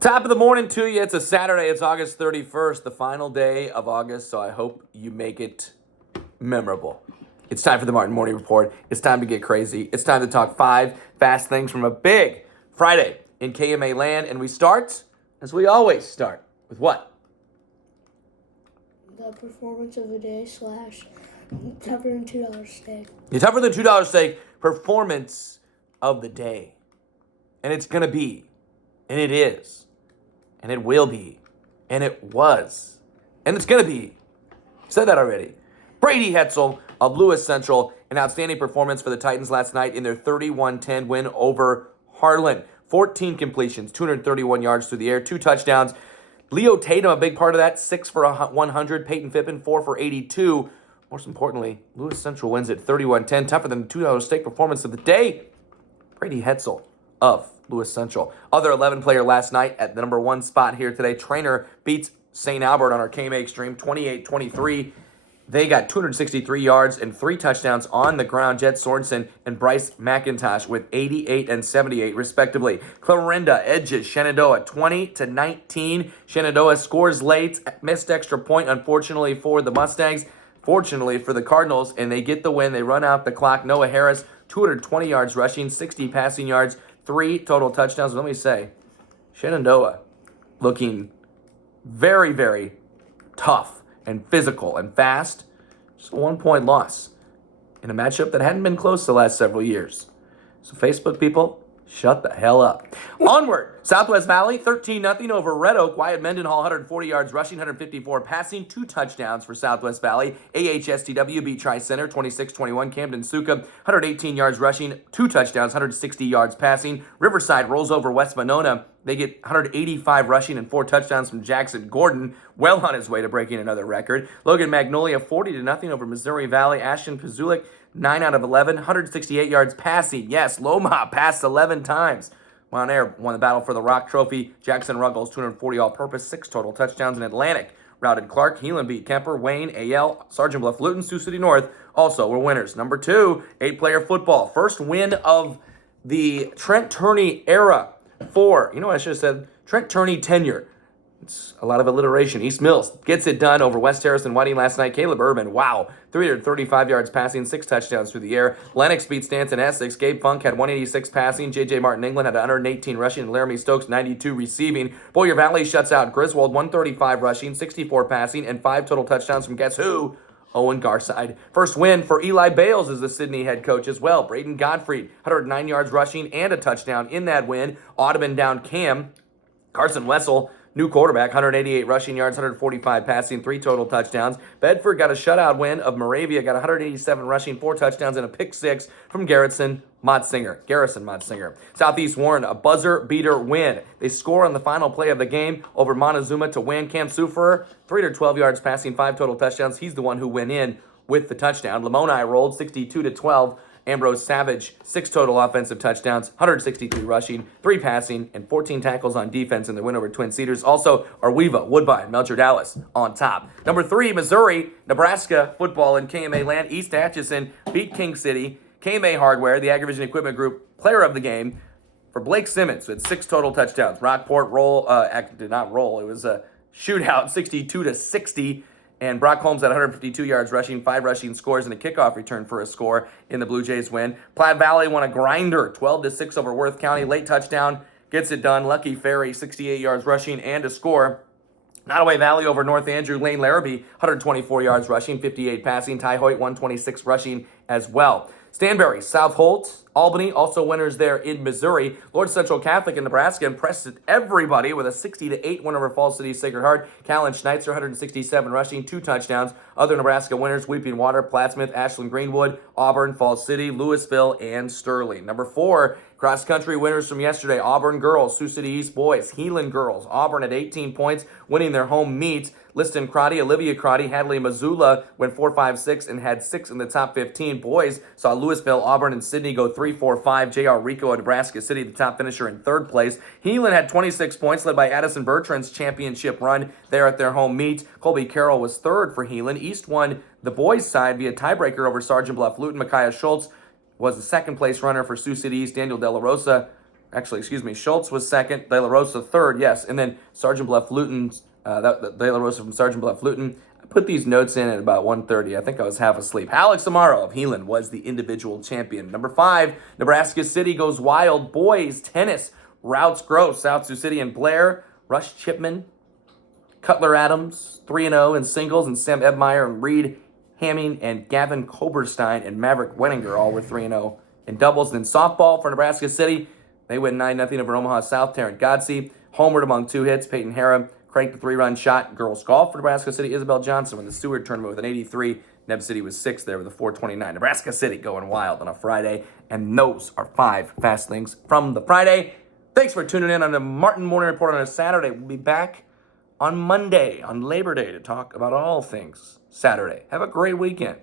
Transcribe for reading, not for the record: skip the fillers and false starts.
Top of the morning to you. It's a Saturday. It's August 31st, the final day of August, so I hope you make it memorable. It's time for the Martin Morning Report. It's time to get crazy. It's time to talk 5 fast things from a big Friday in KMA land, and we start, as we always start, with what? The performance of the day / tougher than $2 steak. The tougher than $2 steak performance of the day. And it's going to be, and it is, and it will be, and it was, and it's going to be. Said that already. Brady Hetzel of Lewis Central, an outstanding performance for the Titans last night in their 31-10 win over Harlan. 14 completions, 231 yards through the air, 2 touchdowns. Leo Tatum, a big part of that, 6 for 100. Peyton Fippen, 4 for 82. Most importantly, Lewis Central wins at 31-10. Tougher than the $2 steak performance of the day. Brady Hetzel of Lewis Central. Other 11-player last night at the number 1 spot here today. Trainer beats St. Albert on our KMA Extreme, 28-23. They got 263 yards and 3 touchdowns on the ground. Jet Sorensen and Bryce McIntosh with 88 and 78, respectively. Clarinda edges Shenandoah 20-19. Shenandoah scores late, missed extra point, unfortunately, for the Mustangs. Fortunately for the Cardinals, and they get the win. They run out the clock. Noah Harris, 220 yards rushing, 60 passing yards, 3 total touchdowns. Let me say, Shenandoah looking very, very tough and physical and fast. Just a 1-point loss in a matchup that hadn't been close the last several years. So Facebook people, shut the hell up. Onward. Southwest Valley, 13-0 over Red Oak. Wyatt Mendenhall, 140 yards rushing, 154 passing, 2 touchdowns for Southwest Valley. AHSTW beat Tri-Center, 26-21. Camden Suka, 118 yards rushing, 2 touchdowns, 160 yards passing. Riverside rolls over West Monona. They get 185 rushing and 4 touchdowns from Jackson Gordon, well on his way to breaking another record. Logan Magnolia, 40-0 over Missouri Valley. Ashton Pazulik, 9 out of 11, 168 yards passing. Yes, Loma passed 11 times. Monair won the battle for the Rock Trophy. Jackson Ruggles, 240 all-purpose, 6 total touchdowns in Atlantic. Routed Clark, Heelan beat Kemper, Wayne, AL, Sergeant Bluff, Luton, Sioux City North also were winners. Number 2, 8-player football. First win of the Trent Turney era for, you know what I should have said? Trent Turney tenure. It's a lot of alliteration. East Mills gets it done over West Harrison Whiting last night. Caleb Urban, wow, 335 yards passing, 6 touchdowns through the air. Lennox beat Stanton Essex. Gabe Funk had 186 passing. J.J. Martin England had 118 rushing. And Laramie Stokes, 92 receiving. Boyer Valley shuts out Griswold, 135 rushing, 64 passing, and 5 total touchdowns from guess who? Owen Garside. First win for Eli Bales as the Sydney head coach as well. Braden Gottfried, 109 yards rushing and a touchdown in that win. Audubon down Cam. Carson Wessel, new quarterback, 188 rushing yards, 145 passing, 3 total touchdowns. Bedford got a shutout win of Moravia, got 187 rushing, 4 touchdowns, and a pick 6 from Garrison Motsinger. Southeast Warren, a buzzer beater win. They score on the final play of the game over Montezuma to win. Cam Suferer, 312 yards passing, 5 total touchdowns. He's the one who went in with the touchdown. Lamoni rolled 62-12. Ambrose Savage, 6 total offensive touchdowns, 163 rushing, 3 passing, and 14 tackles on defense in the win over Twin Cedars. Also, Arweva, Woodbine, Melcher Dallas on top. Number 3, Missouri, Nebraska football in KMA land. East Atchison beat King City. KMA Hardware, the Agrivision Equipment Group player of the game for Blake Simmons with 6 total touchdowns. Rockport did not roll. It was a shootout, 62-60. And Brock Holmes had 152 yards rushing, 5 rushing scores, and a kickoff return for a score in the Blue Jays win. Platte Valley won a grinder, 12-6 over Worth County. Late touchdown, gets it done. Lucky Ferry, 68 yards rushing and a score. Nottoway Valley over North Andrew. Lane Larrabee, 124 yards rushing, 58 passing. Ty Hoyt, 126 rushing as well. Stanberry, South Holt, Albany, also winners there in Missouri. Lord Central Catholic in Nebraska impressed everybody with a 60-8 win over Falls City Sacred Heart. Callan Schneitzer, 167 rushing, 2 touchdowns. Other Nebraska winners, Weeping Water, Plattsmouth, Ashland Greenwood, Auburn, Falls City, Louisville, and Sterling. Number 4, cross-country winners from yesterday. Auburn girls, Sioux City East boys, Heelan girls. Auburn at 18 points, winning their home meet. Liston Crotty, Olivia Crotty, Hadley Missoula went 4-5-6 and had 6 in the top 15. Boys saw Louisville, Auburn, and Sydney go 3-4-5. J.R. Rico of Nebraska City, the top finisher in 3rd place. Heelan had 26 points, led by Addison Bertrand's championship run there at their home meet. Colby Carroll was 3rd for Heelan. East won the boys' side via tiebreaker over Sergeant Bluff Luton. Micaiah Schultz was the 2nd place runner for Sioux City East. Daniel De La Rosa Actually, excuse me, Schultz was second, De La Rosa third, yes. And then Sergeant Bluff Luton, De La Rosa from Sergeant Bluff Luton. I put these notes in at about 1:30. I think I was half asleep. Alex Amaro of Heelan was the individual champion. Number 5, Nebraska City goes wild. Boys tennis, Routes Gross, South Sioux City and Blair. Rush Chipman, Cutler Adams, 3-0 in singles, and Sam Ebmeyer and Reed Hamming and Gavin Koberstein and Maverick Wenninger all were 3-0 in doubles. And then softball for Nebraska City, they win 9-0 over Omaha South. Tarrant Godsey homered among 2 hits. Peyton Hara cranked the 3-run shot. Girls golf for Nebraska City, Isabel Johnson won the Seward tournament with an 83. Neb City was 6th there with a 429. Nebraska City going wild on a Friday. And those are 5 fast things from the Friday. Thanks for tuning in on the Martin Morning Report on a Saturday. We'll be back on Monday, on Labor Day, to talk about all things Saturday. Have a great weekend.